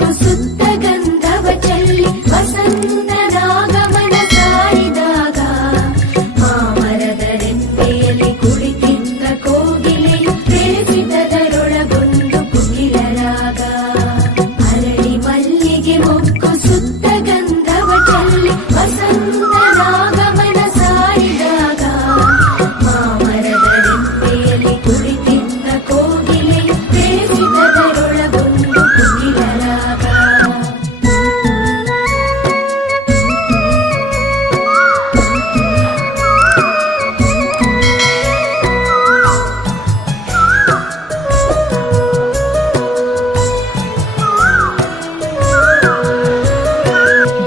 ಮೊಕ್ಕು ಸುತ್ತ ಗಂಧವ ಚೆಲ್ಲಿ ವಸಂತನಾಗಮನ ಸಾರಿದಾಗ ಮಾಮರದ ರೆಂಬೆಯಲ್ಲಿ ಕುಳಿತಿದ್ದ ಕೋಗಿಲೆಯು ಬೇಸಿದರೊಳಗೊಂದು ಕುಗಿಲರಾಗ ಅರಳಿ ಮಲ್ಲಿಗೆ ಮೊಕ್ಕು ಸುತ್ತ ಗಂಧವ ಚೆಲ್ಲಿ ವಸಂತನಾಗಮನ ಸಾರಿದಾಗ ಮಾಮರದ ರೆಂಬೆಯಲ್ಲಿ ಕುಳಿತಿದ್ದ ಕೋಗಿಲೆಯು ಬೇಸಿದರೊಳಗೊಂದು ಕುಗಿಲರಾಗ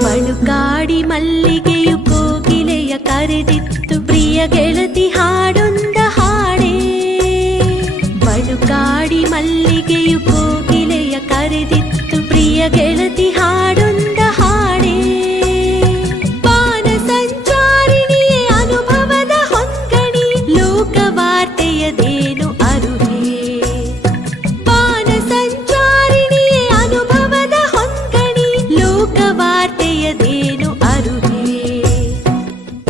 ಬಳುಕಾಡಿ ಮಲ್ಲಿಗೆಯು ಕೋಗಿಲೆಯ ಕರೆದಿತ್ತು ಪ್ರಿಯ ಗೆಳತಿ ಹಾಡೊಂದ ಹಾಡೇ ಬಳುಕಾಡಿ ಮಲ್ಲಿಗೆಯು ಕೋಗಿಲೆಯ ಕರೆದಿತ್ತು ಪ್ರಿಯ ಗೆಳತಿ ಹಾಡೊಂದ ಹಾಡೇ ಬಾನ ಸಂಚಾರಿಣಿಯೇ ಅನುಭವದ ಹೊಂಗಣಿ ಲೋಕವಾರ್ತೆಯದೇನು ಅರುಹೇ ಬಾನ ಸಂಚಾರಿಣಿಯೇ ಅನುಭವದ ಹೊಂಗಣಿ ಲೋಕವಾರ್ತೆಯದೇನು ಅರುಹೇ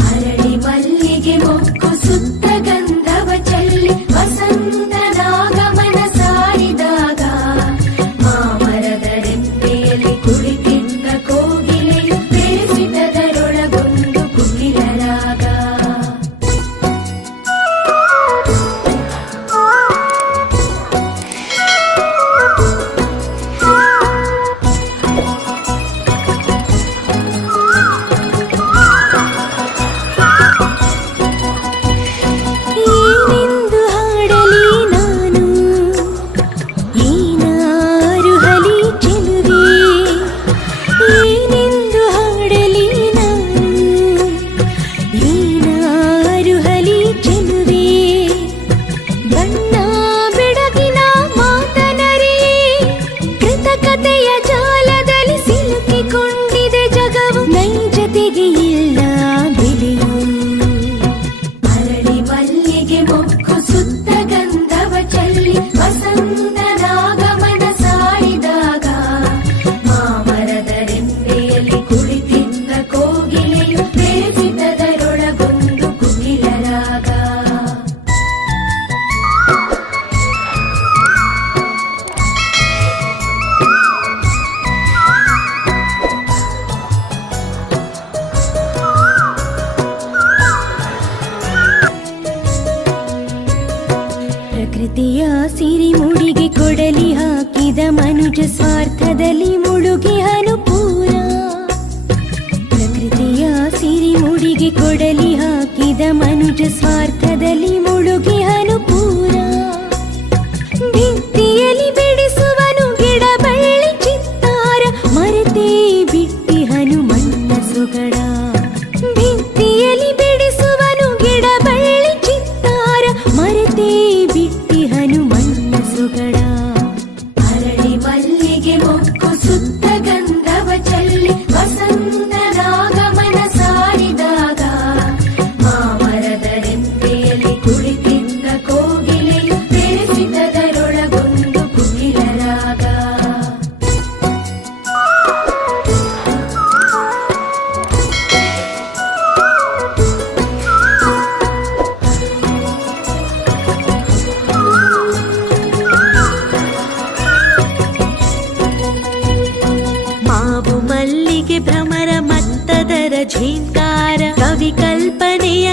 ಅರಳಿ ಮಲ್ಲಿಗೆ ಮೊಕ್ಕು ಸುತ್ತ ಗಂಧವ ಚೆಲ್ಲಿ ವಸಂತನಾಗಮನ ಸಾರಿದಾಗ ಮಾಮರದ ರೆಂಬೆಯಲ್ಲಿ ಕುಳಿತಿದ್ದ ಕೋಗಿಲೆಯು ಬೇಸಿದರೊಳಗೊಂದು ಕುಗಿಲರಾಗ ಏನೆಂದು ಹಾಡಲಿ ನಾನು ಏನಾರು ಹಲಿ ಚೆಲುವೆ ಏನೆಂದು ಹಾಡಲಿ ನಾನು ಏನಾರು ಹಲಿ ಚೆಲುವೆ ಬಣ್ಣ ಬೆಳಗಿನ ಮಾತನರೇ ಕೃತಕತೆಯ ಜಾಲದಲ್ಲಿ ಸಿಲುಕಿಕೊಂಡಿದೆ ಜಗವು ನೈಜತೆಗೆ ಇಲ್ಲ ಬೆಲೆಯು ಅರಳಿ ಮಲ್ಲಿಗೆ ಮೊಕ್ಕು ಸುತ್ತ ಗಂಧವ ಚೆಲ್ಲಿ ವಸಂತನಾಗಮನ ಸಾರಿದಾಗ ಮಾಮರದ ರೆಂಬೆಯಲ್ಲಿ ಕುಳಿತಿದ್ದ ಕೋಗಿಲೆಯು ಬೇಸಿದರೊಳಗೊಂದು ಕುಗಿಲರಾಗ ಪ್ರಕೃತಿಯ ಸಿರಿಮುಡಿಗೆ ಕೊಡಲಿ ಹಾಕಿದ ಮನುಜ ಸ್ವಾರ್ಥದಲ್ಲಿ ಮುಳುಗಿಹನು ಪೂರ ಪ್ರಕೃತಿಯ ಸಿರಿಮುಡಿಗೆ ಕೊಡಲಿ ಹಾಕಿದ ಮನುಜ ಸ್ವಾರ್ಥದಲ್ಲಿ ಮುಳುಗಿಹನು ಪೂರ ಭಿತ್ತಿಯಲ್ಲಿ ಬಿಡಿಸುವನು ಗಿಡ ಬಳ್ಳಿ ಚಿತ್ತಾರ ಮರೆತೇ ಬಿಟ್ಟಿಹನು ಮಣ್ಣ ಸೊಗಡ ಭಿತ್ತಿಯಲ್ಲಿ ಬಿಡಿಸುವನು ಗಿಡ ಬಳ್ಳಿ ಚಿತ್ತಾರ ಮರೆತೇ ಬಿಟ್ಟಿಹನು ಮಣ್ಣ ಸೊಗಡ ಅರಳಿ ಮಲ್ಲಿಗೆ ಮೊಕ್ಕು ಸುತ್ತ ಗಂಧವ ಚೆಲ್ಲಿ ವಸಂತನಾಗಮನ ಸಾರಿದಾಗ ಮಾಮರದ ರೆಂಬೆಯಲ್ಲಿ ಕುಳಿತಿದ್ದ ಕೋಗಿಲೆಯು ಬೇಸಿದರೊಳಗೊಂದು ಕುಗಿಲರಾಗ ಮಾವು ಮಲ್ಲಿಗೆ ಭ್ರಮರ ಮತ್ತದರ ಝೇಂಕಾರ ಕವಿ ಕಲ್ಪನೆಯ